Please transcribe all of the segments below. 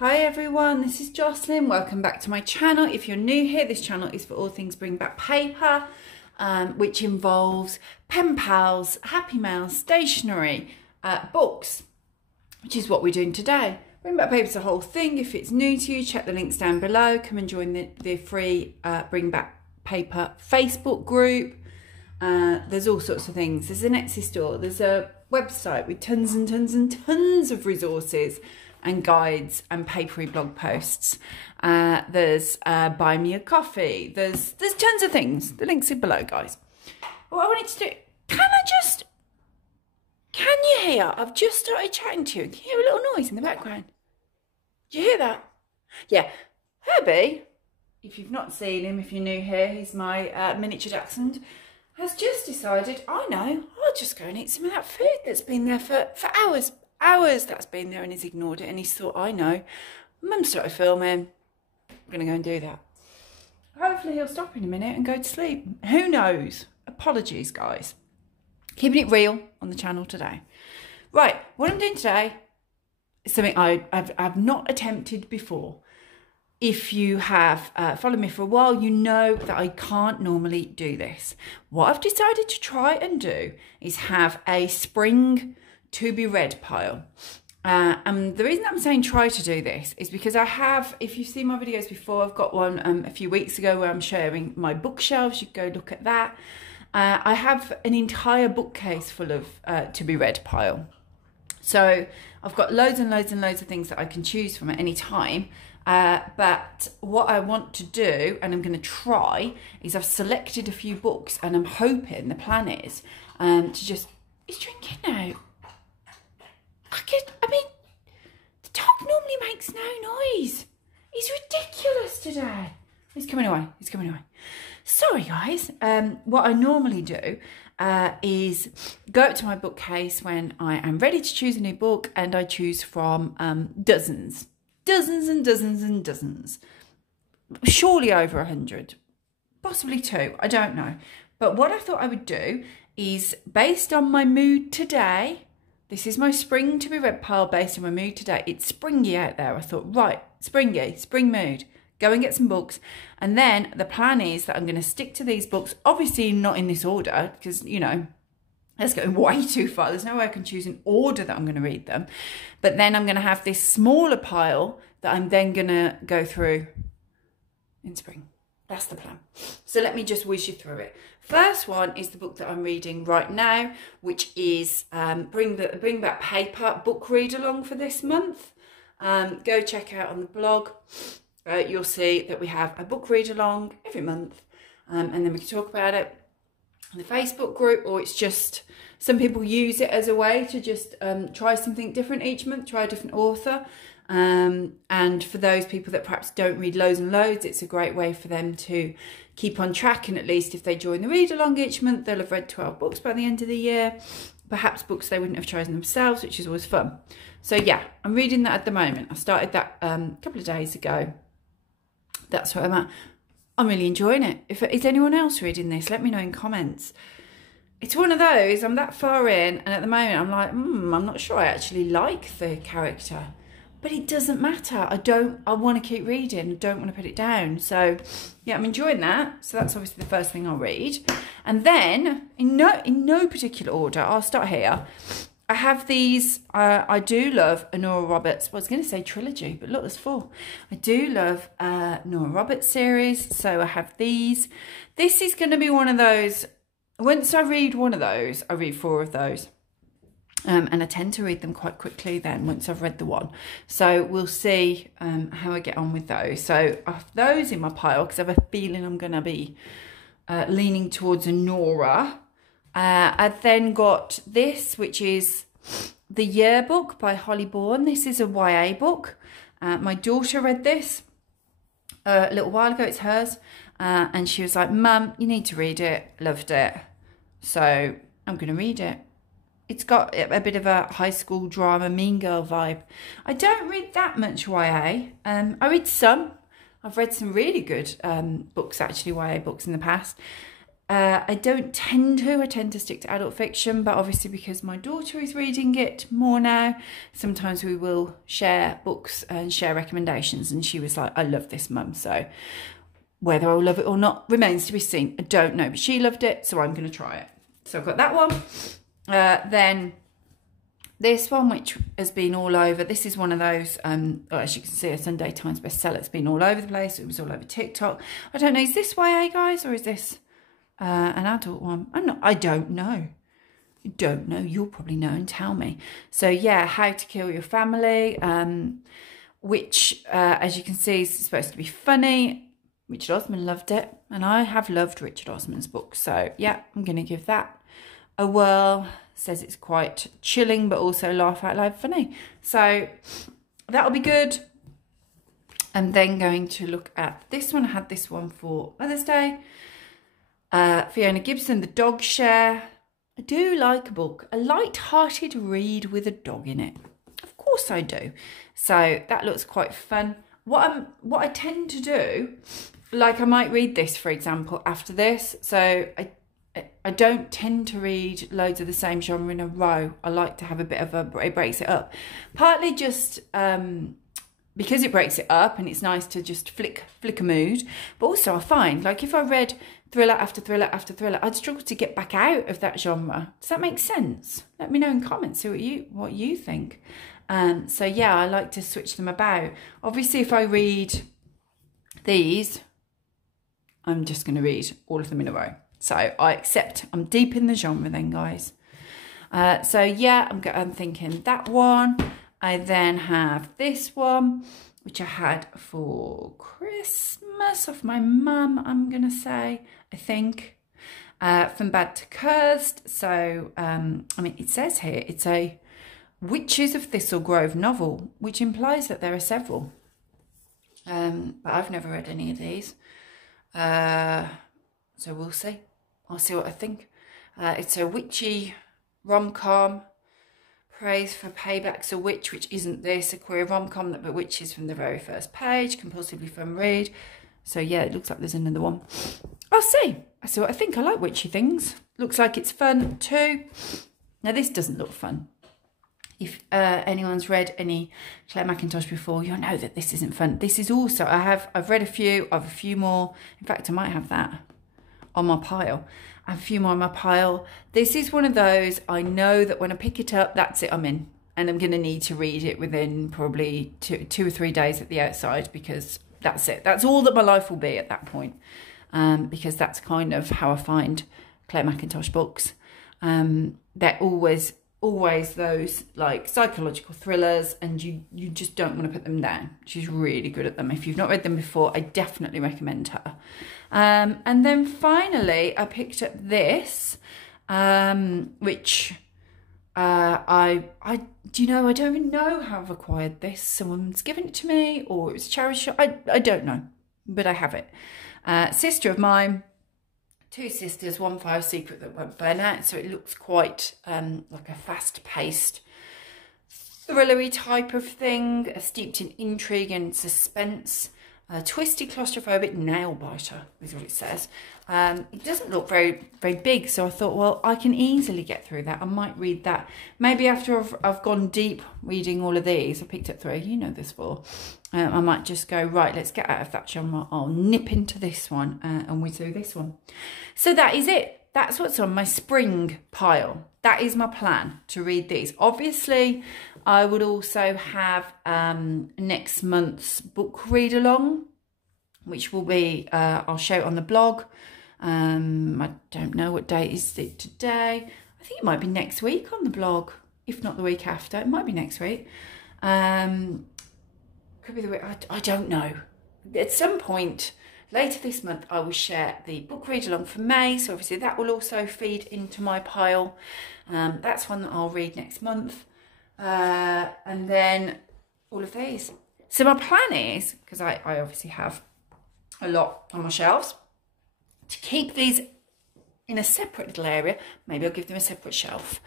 Hi everyone, this is Jocelyn. Welcome back to my channel. If you're new here, this channel is for all things Bring Back Paper, which involves pen pals, happy mail, stationery, books, which is what we're doing today. Bring Back Paper is the whole thing. If it's new to you, check the links down below. Come and join the free Bring Back Paper Facebook group. There's all sorts of things. There's an Etsy store. There's a website with tons and tons and tons of resources and guides and papery blog posts. There's buy me a coffee. There's tons of things. The links are below, guys. What I wanted to do, can you hear? I've just started chatting to you. Can you hear a little noise in the background? Do you hear that? Yeah. Herbie, if you've not seen him, if you're new here, he's my miniature dachshund, has just decided, I know, I'll just go and eat some of that food that's been there for hours. Hours that's been there, and he's ignored it, and he's thought, I know, Mum started filming, I'm going to go and do that. Hopefully he'll stop in a minute and go to sleep. Who knows? Apologies, guys. Keeping it real on the channel today. Right, what I'm doing today is something I've not attempted before. If you have followed me for a while, you know that I can't normally do this. What I've decided to try and do is have a spring to be read pile. And the reason I'm saying try to do this is because I have, if you've seen my videos before, I've got one a few weeks ago where I'm sharing my bookshelves. You can go look at that. I have an entire bookcase full of to be read pile. So I've got loads and loads and loads of things that I can choose from at any time. But what I want to do, and I'm going to try, is I've selected a few books, and I'm hoping, the plan is to just, he's drinking now. I mean, the dog normally makes no noise. He's ridiculous today. He's coming away. He's coming away. Sorry, guys. What I normally do is go up to my bookcase when I am ready to choose a new book, and I choose from dozens and dozens and dozens. Surely over 100. Possibly 2. I don't know. But what I thought I would do is, based on my mood today, this is my spring to be read pile based on my mood today. It's springy out there. I thought, right, springy, spring mood. Go and get some books. And then the plan is that I'm going to stick to these books. Obviously not in this order because, you know, that's going way too far. There's no way I can choose an order that I'm going to read them. But then I'm going to have this smaller pile that I'm then going to go through in spring. That's the plan. So let me just whiz you through it. First one is the book that I'm reading right now, which is Bring Back Paper book read along for this month. Go check out on the blog. You'll see that we have a book read along every month, and then we can talk about it on the Facebook group, or it's just, some people use it as a way to just try something different each month, try a different author. And for those people that perhaps don't read loads and loads, it's a great way for them to keep on track, and at least if they join the read along each month, they'll have read 12 books by the end of the year, perhaps books they wouldn't have chosen themselves, which is always fun. So yeah, I'm reading that at the moment. I started that a couple of days ago. That's where I'm at. I'm really enjoying it. If is anyone else reading this, let me know in comments. It's one of those, I'm that far in, and at the moment I'm like, I'm not sure I actually like the character. But it doesn't matter. I want to keep reading. I don't want to put it down. So yeah, I'm enjoying that. So that's obviously the first thing I'll read. And then in no particular order, I'll start here. I have these, I do love a Nora Roberts. Well, I was going to say trilogy, but look, there's 4. I do love Nora Roberts series. So I have these. This is going to be one of those, once I read one of those, I read 4 of those. And I tend to read them quite quickly then once I've read the one. So we'll see how I get on with those. So I have those in my pile because I have a feeling I'm going to be leaning towards a Nora. I've then got this, which is The Yearbook by Holly Bourne. This is a YA book. My daughter read this a little while ago. It's hers. And she was like, Mum, you need to read it. Loved it. So I'm going to read it. It's got a bit of a high school drama, Mean Girl vibe. I don't read that much YA. I read some. I've read some really good books, actually, YA books in the past. I don't tend to. I tend to stick to adult fiction, but obviously because my daughter is reading it more now, sometimes we will share books and share recommendations. And she was like, I love this, Mum. So whether I'll love it or not remains to be seen. I don't know, but she loved it, so I'm going to try it. So I've got that one. Then this one, which has been all over. This is one of those, as you can see, a Sunday Times bestseller. It's been all over the place. It was all over TikTok. I don't know, is this YA, guys, or is this an adult one? I don't know. I don't know. You'll probably know and tell me. So yeah, How to Kill Your Family, which, as you can see, is supposed to be funny. Richard Osman loved it, and I have loved Richard Osman's books. So yeah, I'm going to give that a whirl. Says it's quite chilling, but also laugh out loud funny. So that'll be good. I'm then going to look at this one. I had this one for Mother's Day. Fiona Gibson, The Dog Share. I do like a book, a light-hearted read with a dog in it. Of course I do. So that looks quite fun. What I tend to do, like I might read this, for example, after this. So I don't tend to read loads of the same genre in a row. I like to have a bit of it breaks it up. Partly just because it breaks it up and it's nice to just flick a mood. But also I find, like if I read thriller after thriller after thriller, I'd struggle to get back out of that genre. Does that make sense? Let me know in comments, see what you think. So yeah, I like to switch them about. Obviously, if I read these, I'm just going to read all of them in a row. So I accept I'm deep in the genre then, guys. So yeah, I'm thinking that one. I then have this one, which I had for Christmas off my mum, I'm going to say, I think. From Bad to Cursed. So, I mean, it says here, it's a Witches of Thistlegrove novel, which implies that there are several. But I've never read any of these. So we'll see. I'll see what I think. It's a witchy rom-com. Praise for Payback's a Witch, which isn't this. A queer rom-com that but witches from the very first page. Compulsively fun read. So yeah, it looks like there's another one. I'll see. I see what I think. I like witchy things. Looks like it's fun too. Now this doesn't look fun. If anyone's read any Claire Mackintosh before, you'll know that this isn't fun. This is also, I've read a few, I've a few more. In fact, I might have that on my pile. I have a few more on my pile. This is one of those, I know that when I pick it up, that's it, I'm in. And I'm going to need to read it within probably two or 3 days at the outside, because that's it. That's all that my life will be at that point. Because that's kind of how I find Claire Mackintosh books. They're always those like psychological thrillers, and you just don't want to put them down. She's really good at them. If you've not read them before, I definitely recommend her. And then finally I picked up this, which I do you know, I don't even know how I've acquired this. Someone's given it to me, or it's a charity shop. I don't know, but I have it. Sister of Mine. Two sisters, one fire secret that won't burn out. So it looks quite like a fast-paced, thrillery type of thing, steeped in intrigue and suspense. A twisty, claustrophobic nail biter is what it says. It doesn't look very, very big, so I thought, well, I can easily get through that. I might read that. Maybe after I've gone deep reading all of these, I picked up 3, you know this for. I might just go, right, let's get out of that genre. I'll nip into this one and we do this one. So that is it. That's what's on my spring pile. That is my plan, to read these. Obviously, I would also have next month's book read along, which will be, I'll show it on the blog. I don't know what date is it today. I think it might be next week on the blog, if not the week after. It might be next week. Could be the week, I don't know. At some point later this month, I will share the book read along for May. So obviously that will also feed into my pile. That's one that I'll read next month. And then all of these. So my plan is, because I obviously have a lot on my shelves, to keep these in a separate little area. Maybe I'll give them a separate shelf.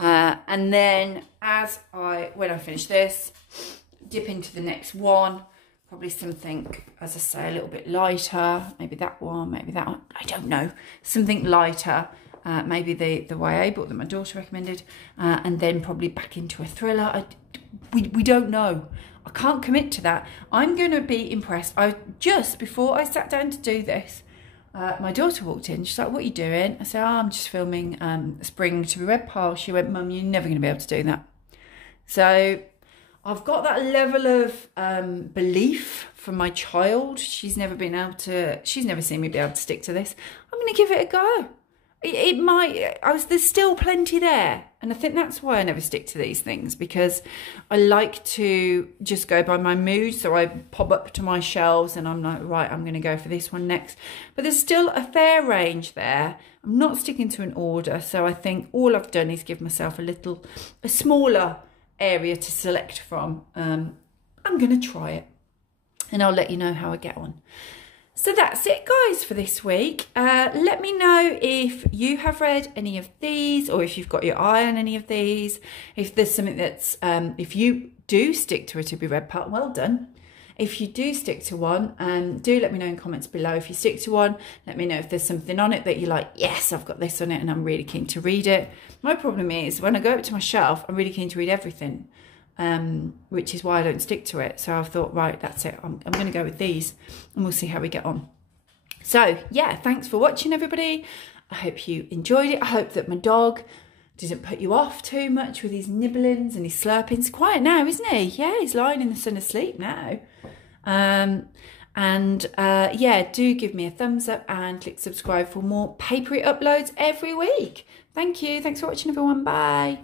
And then when I finish this, dip into the next one, Probably something, as I say, a little bit lighter. Maybe that one, maybe that one. I don't know. Something lighter. Maybe the YA book that my daughter recommended. And then probably back into a thriller. We don't know. I can't commit to that. I'm going to be impressed. Just before I sat down to do this, my daughter walked in. She's like, what are you doing? I said, oh, I'm just filming Spring to be Read pile. She went, Mum, you're never going to be able to do that. So I've got that level of belief from my child. She's never seen me be able to stick to this. I'm going to give it a go. There's still plenty there. And I think that's why I never stick to these things, because I like to just go by my mood. So I pop up to my shelves and I'm like, right, I'm going to go for this one next. But there's still a fair range there. I'm not sticking to an order. So I think all I've done is give myself a smaller area to select from. I'm going to try it and I'll let you know how I get on. So that's it, guys, for this week. Let me know if you have read any of these, or if you've got your eye on any of these. If there's something that's, if you do stick to a To Be Read part, well done. If you do stick to one, do let me know in comments below. If you stick to one, let me know if there's something on it that you're like, yes, I've got this on it and I'm really keen to read it. My problem is when I go up to my shelf, I'm really keen to read everything. Which is why I don't stick to it. So I've thought, right, that's it. I'm going to go with these and we'll see how we get on. So yeah, thanks for watching, everybody. I hope you enjoyed it. I hope that my dog didn't put you off too much with his nibblings and his slurpings. Quiet now, isn't he? Yeah, he's lying in the sun asleep now. Yeah, do give me a thumbs up and click subscribe for more papery uploads every week. Thank you. Thanks for watching, everyone. Bye.